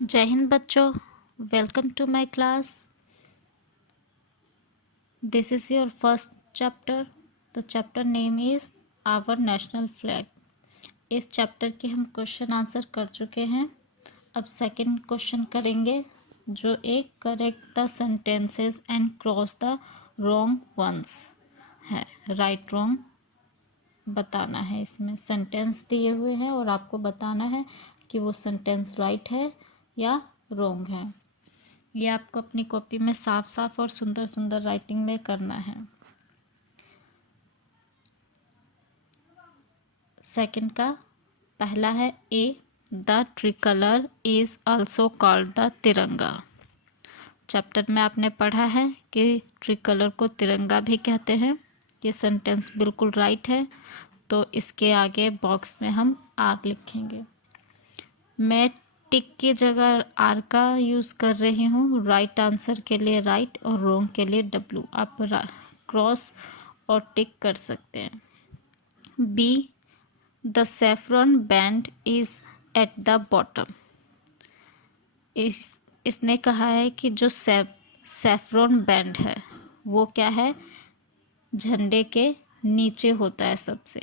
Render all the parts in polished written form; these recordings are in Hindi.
जय हिंद बच्चों, welcome to my class. This is your first chapter. The chapter name is our national flag. इस चैप्टर के हम क्वेश्चन आंसर कर चुके हैं। अब सेकंड क्वेश्चन करेंगे, जो एक correct the sentences and cross the wrong ones है। राइट रॉन्ग बताना है। इसमें सेंटेंस दिए हुए हैं और आपको बताना है कि वो सेंटेंस राइट है या रॉन्ग है। ये आपको अपनी कॉपी में साफ साफ और सुंदर सुंदर राइटिंग में करना है। सेकंड का पहला है A, the tricolour is also called the Tiranga. Chapter में आपने पढ़ा है कि ट्रिकलर को तिरंगा भी कहते हैं। ये सेंटेंस बिल्कुल राइट है, तो इसके आगे बॉक्स में हम आर लिखेंगे। मैं टिक की जगह आर का यूज़ कर रही हूँ। राइट आंसर के लिए राइट और रॉन्ग के लिए डब्लू। आप क्रॉस और टिक कर सकते हैं। B, the saffron band is at the bottom. इसने कहा है कि जो सेफ्रॉन बैंड है वो क्या है, झंडे के नीचे होता है सबसे,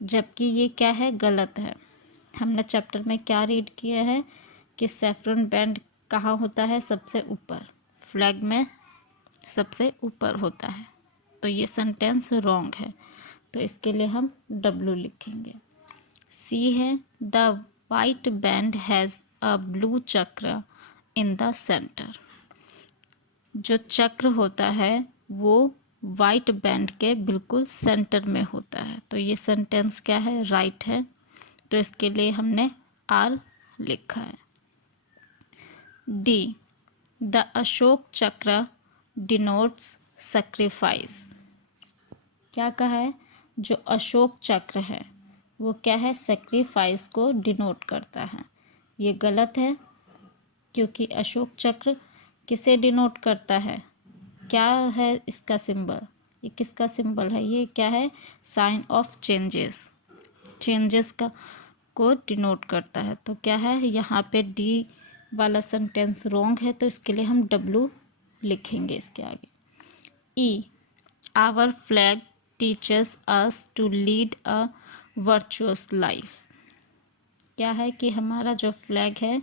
जबकि ये क्या है, गलत है। हमने चैप्टर में क्या रीड किया है कि सेफ्रॉन बैंड कहाँ होता है, सबसे ऊपर, फ्लैग में सबसे ऊपर होता है। तो ये सेंटेंस रॉन्ग है, तो इसके लिए हम डब्लू लिखेंगे। सी है, the white band has a blue चक्र इन द सेंटर। जो चक्र होता है वो वाइट बैंड के बिल्कुल सेंटर में होता है। तो ये सेंटेंस क्या है, राइट है। तो इसके लिए हमने आर लिखा है। डी, द अशोक चक्र डिनोट्स सेक्रीफाइस। क्या कहा है, जो अशोक चक्र है वो क्या है, सेक्रीफाइस को डिनोट करता है। ये गलत है, क्योंकि अशोक चक्र किसे डिनोट करता है, क्या है इसका सिंबल, ये किसका सिंबल है, ये क्या है, साइन ऑफ चेंजेस, चेंजेस का को डिनोट करता है। तो क्या है, यहाँ पे डी वाला सेंटेंस रॉन्ग है, तो इसके लिए हम डब्लू लिखेंगे इसके आगे। E, our flag teaches us to lead a virtuous life. क्या है कि हमारा जो फ्लैग है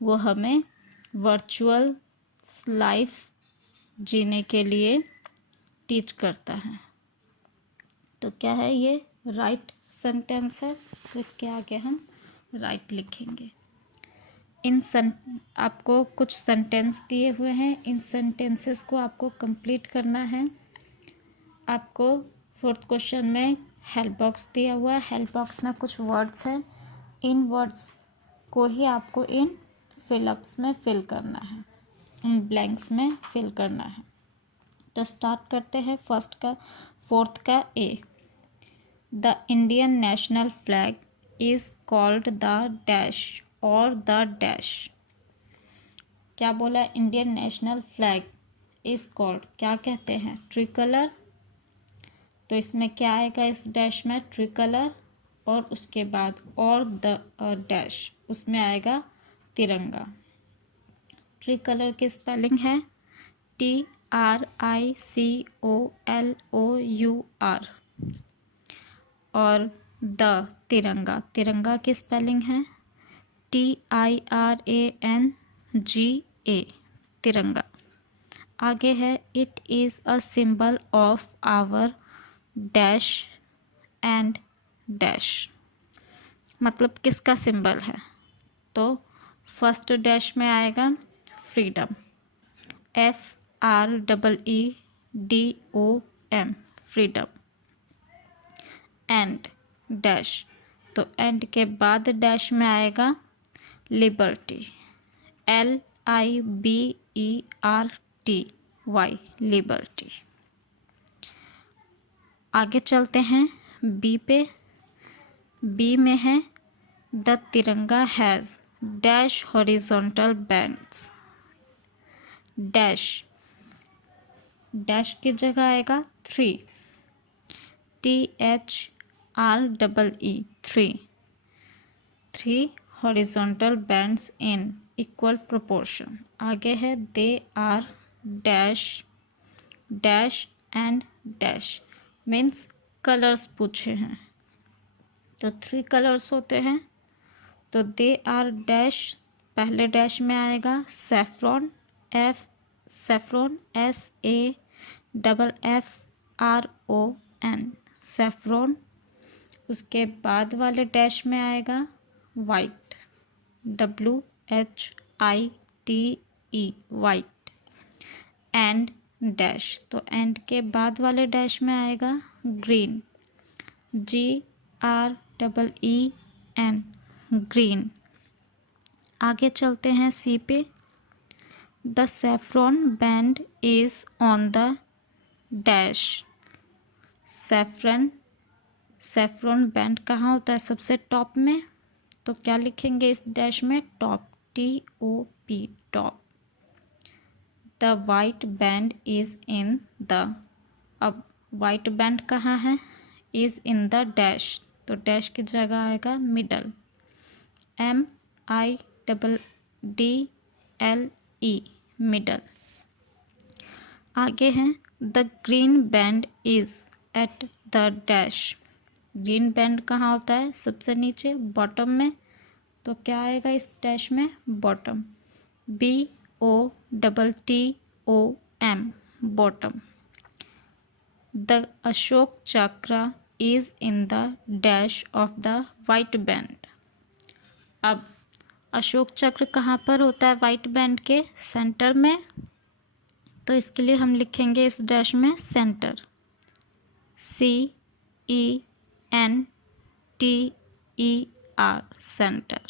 वो हमें वर्चुअल लाइफ जीने के लिए टीच करता है। तो क्या है, ये राइट सेंटेंस है, तो इसके आगे हम राइट लिखेंगे। आपको कुछ सेंटेंस दिए हुए हैं, इन सेंटेंसेस को आपको कंप्लीट करना है। आपको फोर्थ क्वेश्चन में हेल्प बॉक्स दिया हुआ है। हेल्प बॉक्स में कुछ वर्ड्स हैं, इन वर्ड्स को ही आपको इन फिलअप्स में फिल करना है, इन ब्लैंक्स में फिल करना है। तो स्टार्ट करते हैं फोर्थ का A. The Indian national flag is called the dash और द डैश। क्या बोला, Indian national flag is called, क्या कहते हैं, ट्रिकलर। तो इसमें क्या आएगा, इस डैश में ट्रिकलर, और उसके बाद और द डैश, उसमें आएगा तिरंगा। ट्रिकलर की स्पेलिंग है TRICOLOUR, और द तिरंगा, तिरंगा की स्पेलिंग है TIRANGA, तिरंगा। आगे है, it is a symbol of our dash and dash. मतलब किसका सिंबल है, तो फर्स्ट डैश में आएगा freedom, FREEDOM, freedom. And dash, तो एंड के बाद डैश में आएगा लिबर्टी, LIBERTY, लिबर्टी। आगे चलते हैं बी पे। बी में है, the Tiranga has dash horizontal bands. Dash, dash की जगह आएगा 3, THREE, 3 3 horizontal bands in equal proportion. आगे है they are dash dash and dash, means colours पूछे हैं तो 3 कलर्स होते हैं। तो दे आर डैश, पहले डैश में आएगा सैफ्रॉन, सैफ्रॉन SAFFRON सैफ्रॉन। उसके बाद वाले डैश में आएगा white, WHITE white. And dash, तो एंड के बाद वाले डैश में आएगा ग्रीन, GREEN ग्रीन। आगे चलते हैं सी पे। The saffron band is on the dash. Saffron band कहाँ होता है? सबसे टॉप में। तो क्या लिखेंगे इस डैश में? Top, TOP top. The white band is in the, अब वाइट बैंड कहाँ है? इज इन द डैश, तो डैश की जगह आएगा मिडल, MIDDLE मिडल। आगे हैं the green band is at the dash. Green band कहाँ होता है? सबसे नीचे, बॉटम में। तो क्या आएगा इस डैश में? Bottom, BOTTOM bottom. The Ashoka Chakra is in the dash of the white band. अब अशोक चक्र कहाँ पर होता है? वाइट बैंड के सेंटर में। तो इसके लिए हम लिखेंगे इस डैश में सेंटर, CENTER सेंटर।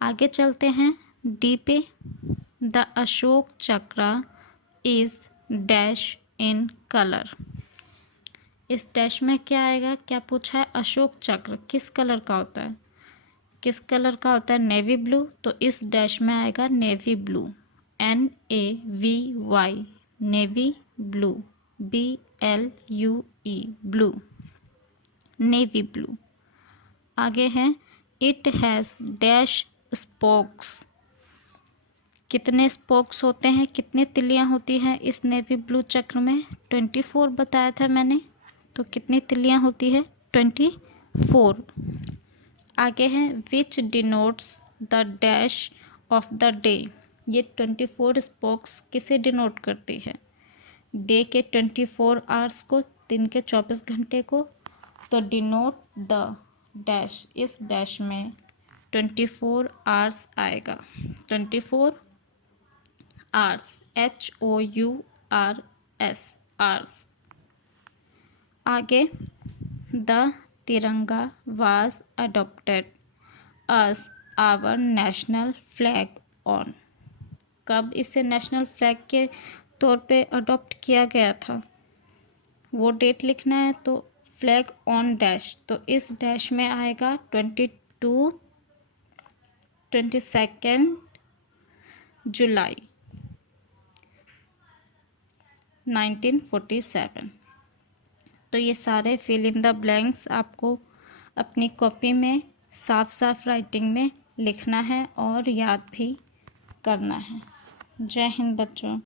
आगे चलते हैं डी पे। The Ashoka Chakra is dash in colour. इस डैश में क्या आएगा? क्या पूछा है? अशोक चक्र किस कलर का होता है? किस कलर का होता है? Navy blue. तो इस डैश में आएगा navy blue, NAVY navy blue, BLUE blue, navy blue. आगे हैं इट हैज़ डैश स्पोक्स। कितने स्पोक्स होते हैं? कितनी तिलियां होती हैं इस नेवी ब्लू चक्र में? 24 बताया था मैंने। तो कितनी तिलियां होती है? 24। आगे हैं विच denotes the dash of the day. ये 24 स्पोक्स किसे डिनोट करती है? डे के 24 आवर्स को, दिन के 24 घंटे को। तो डिनोट द डैश, इस डैश में 24 आवर्स आएगा, 24 आवर्स, HOURS आवर्स। आगे the Tiranga was adopted as our national flag on. कब इसे नेशनल फ्लैग के तौर पे अडॉप्ट किया गया था? वो डेट लिखना है। तो फ्लैग ऑन डैश, तो इस डैश में आएगा 22 जुलाई 1947। तो ये सारे फिल इन द ब्लैंक्स आपको अपनी कॉपी में साफ साफ राइटिंग में लिखना है और याद भी करना है। जय हिंद बच्चों।